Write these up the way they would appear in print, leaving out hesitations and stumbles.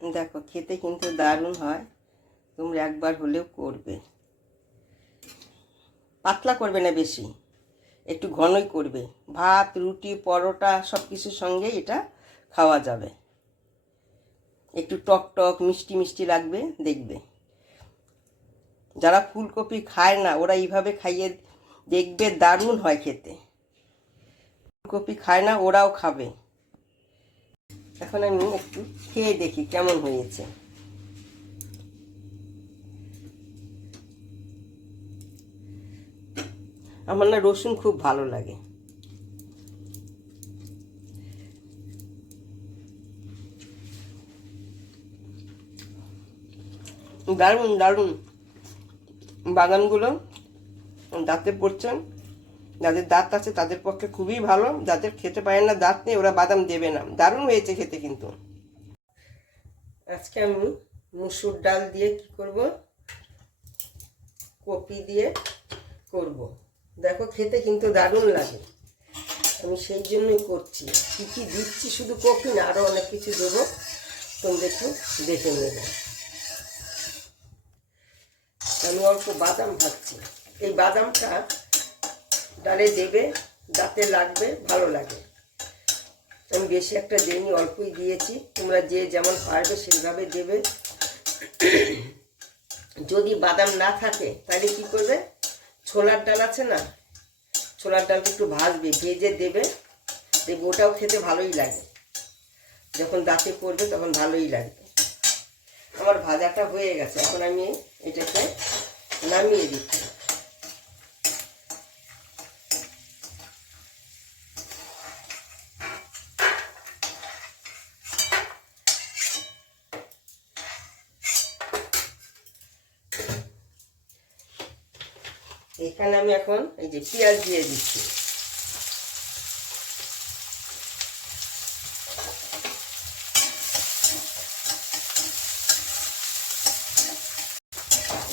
দেখো খেতে কিন্তু দারুণ হয়, তোমরা একবার হলেও করবে। পাতলা করবে না বেশি, একটু ঘনই করবে। ভাত, রুটি, পরোটা সব কিছুর সঙ্গে এটা খাওয়া যাবে। একটু টক টক মিষ্টি মিষ্টি লাগবে, দেখবে। যারা ফুলকপি খায় না ওরা এইভাবে খাইয়ে দেখবে, দারুণ হয় খেতে। ফুলকপি খায় না ওরাও খাবে। এখন আমি একটু খেয়ে দেখি কেমন হয়েছে। আমার না রসুন খুব ভালো লাগে। দারুণ দারুণ। বাদামগুলো দাঁতে পড়ছে, যাদের দাঁত আছে তাদের পক্ষে খুবই ভালো। যাদের খেতে পারে না, দাঁত নেই, ওরা বাদাম দেবে না। দারুণ হয়েছে খেতে কিন্তু। আজকে আমি মুসুর ডাল দিয়ে কি করব, কপি দিয়ে করব। দেখো খেতে কিন্তু দারুণ লাগে, আমি সেই জন্যই করছি। কী কী দিচ্ছি, শুধু কপি না, আরও অনেক কিছু দেবো, তোমরা একটু দেখে নেবে। আমি অল্প বাদাম ভাজছি। এই বাদামটা ডালে দেবে, দাঁতে লাগবে, ভালো লাগে। আমি বেশি একটা দিইনি, অল্পই দিয়েছি। তোমরা যে যেমন পারবে সেইভাবে দেবে। যদি বাদাম না থাকে তাহলে কি করবে, ছোলার ডাল আছে না, ছোলার ডালটা একটু ভাজবে, ভেজে দেবে, দেখবে ওটাও খেতে ভালোই লাগে। যখন দাঁতে পড়বে তখন ভালোই লাগবে। আমার ভাজাটা হয়ে গেছে, এখন আমি এটাকে নামিয়ে দিচ্ছি। এখানে আমি এখন এই যে পেঁয়াজ দিয়ে দিচ্ছি।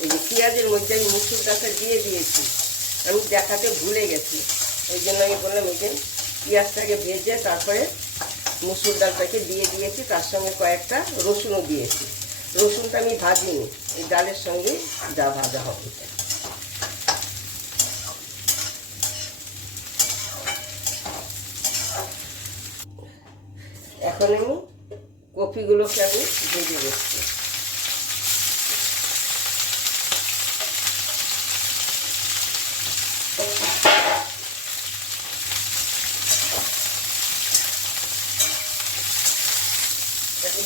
এই যে পেঁয়াজের মধ্যে আমি মুসুর ডালটা দিয়ে দিয়েছি, আমি দেখাতে ভুলে গেছি। ওই জন্য আমি বললাম এই যে পেঁয়াজটাকে ভেজে তারপরে মুসুর ডালটাকে দিয়ে দিয়েছি, তার সঙ্গে কয়েকটা রসুনও দিয়েছি। রসুনটা আমি ভাজিনি, এই ডালের সঙ্গে যা ভাজা হবে। এখন আমি কপিগুলোকে আমি ভেজে দিচ্ছি।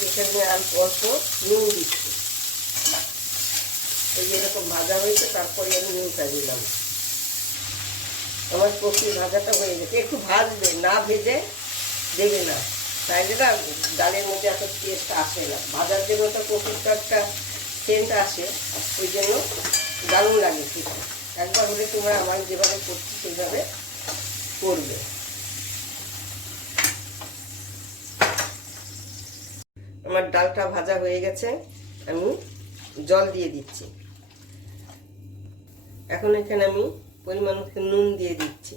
এখানে অল্প নুন দিচ্ছি। এই যে এরকম ভাজা হয়েছে, তারপরে আমি নুনটা দিলাম। আমার কপি ভাজাটা হয়ে গেছে। একটু ভাজবে, না ভেজে দেবে না, তাইলে না ডালের মধ্যে এত টেস্ট আসে না। ভাজার জন্য তো কপির একটা সেন্ট আসে, ওই জন্য দারুণ লাগে খেতে। একবার হলে তোমরা আমার যেভাবে করছি সেইভাবে করবে। আমার ডালটা ভাজা হয়ে গেছে, আমি জল দিয়ে দিচ্ছি। এখন এখানে আমি পরিমাণ মতো নুন দিয়ে দিচ্ছি,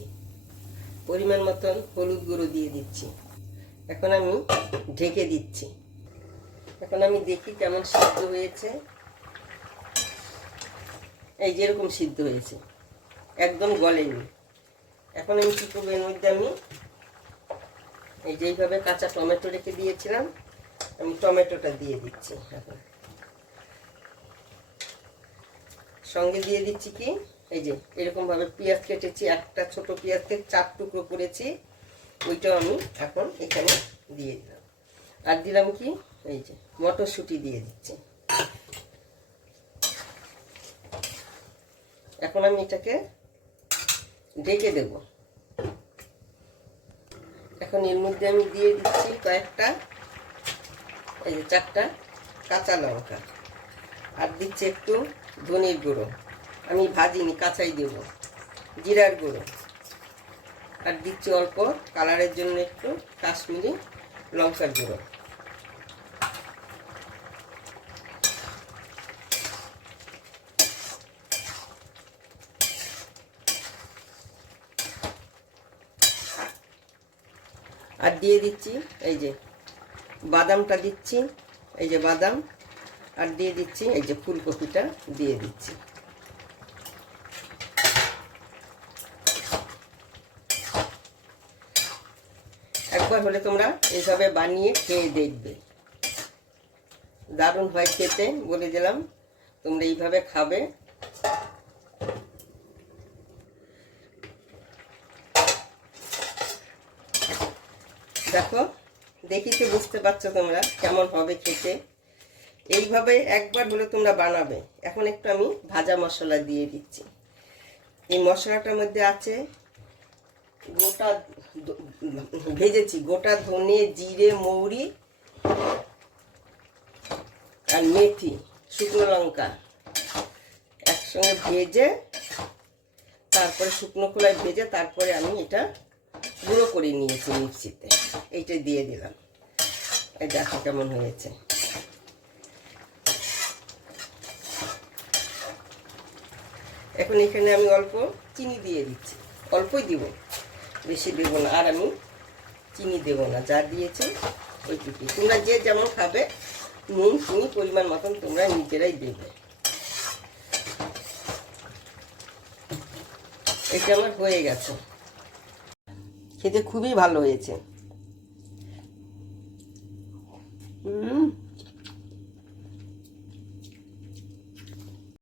পরিমাণ মতন হলুদ গুঁড়ো দিয়ে দিচ্ছি। এখন আমি ঢেকে দিচ্ছি। এখন আমি দেখি কেমন সিদ্ধ হয়েছে। এই যেরকম সিদ্ধ হয়েছে, একদম গলেনি। এখন আমি কী করবো, এর মধ্যে আমি এই যেইভাবে কাঁচা টমেটো রেখে দিয়েছিলাম, আমি টমেটোটা দিয়ে দিচ্ছি। এখন সঙ্গে দিয়ে দিচ্ছি কি, এই যে এরকমভাবে পেঁয়াজ কেটেছি, একটা ছোট পেঁয়াজকে 4 টুকরো করেছি, ওইটাও আমি এখন এখানে দিয়ে দিলাম। আর দিলাম কি, এই যে মটরশুঁটি দিয়ে দিচ্ছি। এখন আমি এটাকে ঢেকে দেব। এখন এর মধ্যে আমি দিয়ে দিচ্ছি কয়েকটা, এই যে 4টা কাঁচা লঙ্কা, আর দিচ্ছি একটু ধনের গুঁড়ো, আমি ভাজিনি, কাঁচাই দেবো, জিরার গুঁড়ো, আর দিচ্ছি অল্প কালারের জন্য একটু কাশ্মীরি লঙ্কার গুঁড়ো। আর দিয়ে দিচ্ছি এই যে বাদামটা দিচ্ছি, এই যে বাদাম, আর দিয়ে দিচ্ছি এই যে ফুলকপিটা দিয়ে দিচ্ছি। একবার হলে তোমরা এইভাবে বানিয়ে খেয়ে দেখবে, দারুণ হয় খেতে, বলে দিলাম। তোমরা এইভাবে খাবে। দেখো, দেখিতে বুঝতে পারছো তোমরা কেমন হবে খেতে। এইভাবে একবার হলে তোমরা বানাবে। এখন একটু আমি ভাজা মশলা দিয়ে দিচ্ছি। এই মশলাটার মধ্যে আছে গোটা ভেজেছি গোটা ধনে, জিরে, মৌরি আর মেথি, শুকনো লঙ্কা একসঙ্গে ভেজে, তারপরে শুকনো খোলায় ভেজে তারপরে আমি এটা গুঁড়ো করে নিয়েছি মিক্সিতে। এইটা দিয়ে দিলাম। এই দেখো কেমন হয়েছে। এখন এখানে আমি অল্প চিনি দিয়ে দিচ্ছি, অল্পই দিব, বেশি দেবো না। আর আমি চিনি দেবো না, যা দিয়েছি ওইটুকুই। তোমরা যে যেমন খাবে নুন চিনি পরিমাণ মতন তোমরা নিজেরাই দেবে। এটা আমার হয়ে গেছে, খেতে খুবই ভালো হয়েছে।